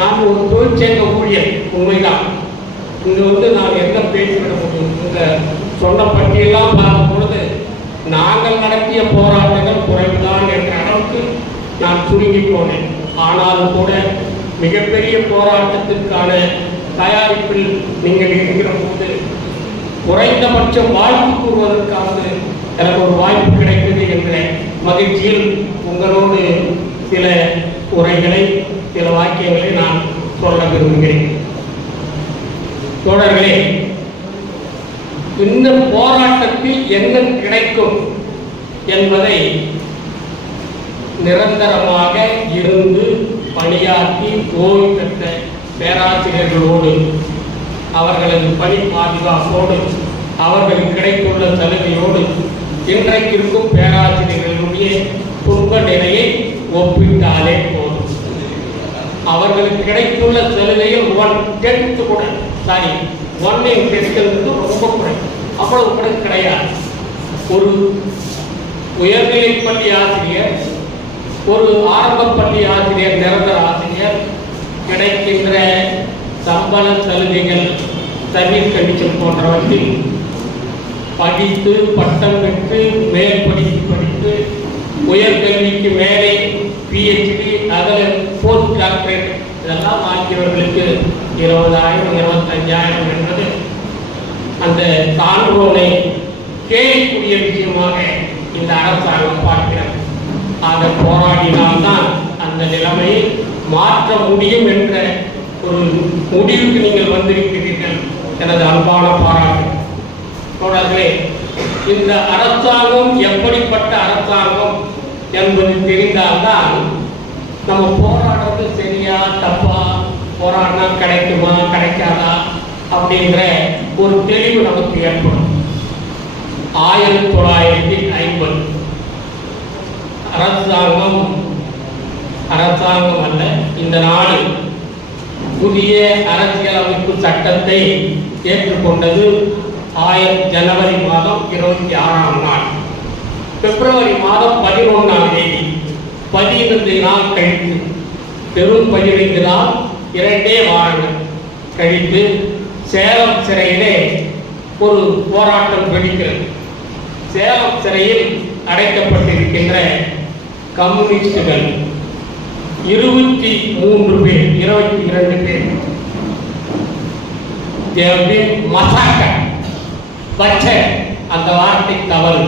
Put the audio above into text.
நான் ஒரு தொழிற்சங்க ஊழியர், உண்மைதான். இங்கே நான் என்ன பேசிவிட முடியும்? இந்த சொன்ன பற்றியெல்லாம் பார்க்கும் பொழுது நாங்கள் நடத்திய போராட்டங்கள் குறைவுதான் என்ற அளவுக்கு நான் சுருங்கி போனேன். ஆனாலும் கூட மிகப்பெரிய போராட்டத்திற்கான தயாரிப்பில் நீங்கள் இருக்கிற போது குறைந்தபட்சம் வாழ்த்து கூறுவதற்காவது எனக்கு ஒரு வாய்ப்பு கிடைத்தது என்ற மகிழ்ச்சியில் உங்களோடு சில உரைகளை, சில வாக்கியங்களை நான் சொல்ல விரும்புகிறேன். தோழர்களே, இந்த போராட்டத்தில் என்ன கிடைக்கும் என்பதை நிரந்தரமாக இருந்து பணியாற்றி ஓய்வு பெற்ற பேராசிரியர்களோடு, அவர்களது பணி பாதுகாப்போடு, அவர்களுக்கு கிடைத்துள்ள சலுகையோடு இன்றைக்கு இருக்கும் பேராசிரியர்களுடைய துன்ப நிலையை ஒப்பிட்டாலே போதும். அவர்களுக்கு கிடைத்துள்ள சலுகையில் 1/10 கூட, 1/10 ரொம்ப குறை, அவ்வளவு கூட கிடையாது. ஒரு உயர்நிலைப் பள்ளி ஆசிரியர், ஒரு ஆரம்ப பள்ளி ஆசிரியர், நிரந்தர ஆசிரியர் கிடைக்கின்ற சம்பள சலுகைகள், சர்வீஸ் கண்டிஷன் போன்றவற்றில் படித்து பட்டம் பெற்று மேல் படித்து உயர்கல்விக்கு மேலே PhD, அதில் போஸ்ட் டாக்டரேட் இதெல்லாம் ஆகியவர்களுக்கு 20,000 25,000 என்பது அந்த சான்றோனை கேட்கக்கூடிய விஷயமாக இந்த அரசாங்கம் பார்க்கிறது. அதை போராடினால்தான் அந்த நிலைமையை மாற்ற முடியும் என்ற ஒரு முடிவுக்கு நீங்கள் வந்திருக்கிறீர்கள். எனது அன்பான பாராட்டு. தொடர்களே, இந்த அரசாங்கம் எப்படிப்பட்ட அரசாங்கம் என்பது தெரிந்தால்தான் நம்ம போராடுறது சரியா தப்பா, போராடினா கிடைக்குமா கிடைக்காதா அப்படின்ற ஒரு தெளிவு நமக்கு ஏற்படும். 1950 அரசாங்கம் அல்ல, இந்த நாடு புதிய அரசியலமைப்பு சட்டத்தை ஏற்றுக்கொண்டது ஜனவரி மாதம் 26ஆம் நாள். பிப்ரவரி மாதம் 11ஆம் தேதி, 15 நாள் கழித்து, பெரும் 15 நாள் 2 வாரங்கள் கழித்து சேலம் சிறையிலே ஒரு போராட்டம் வெடிக்கிறது. சேலம் சிறையில் அடைக்கப்பட்டிருக்கின்ற கம்யூனிஸ்டுகள் 23 பேர், 22 பேர் மசாக்க பச்சை, அந்த வார்த்தை தவறு.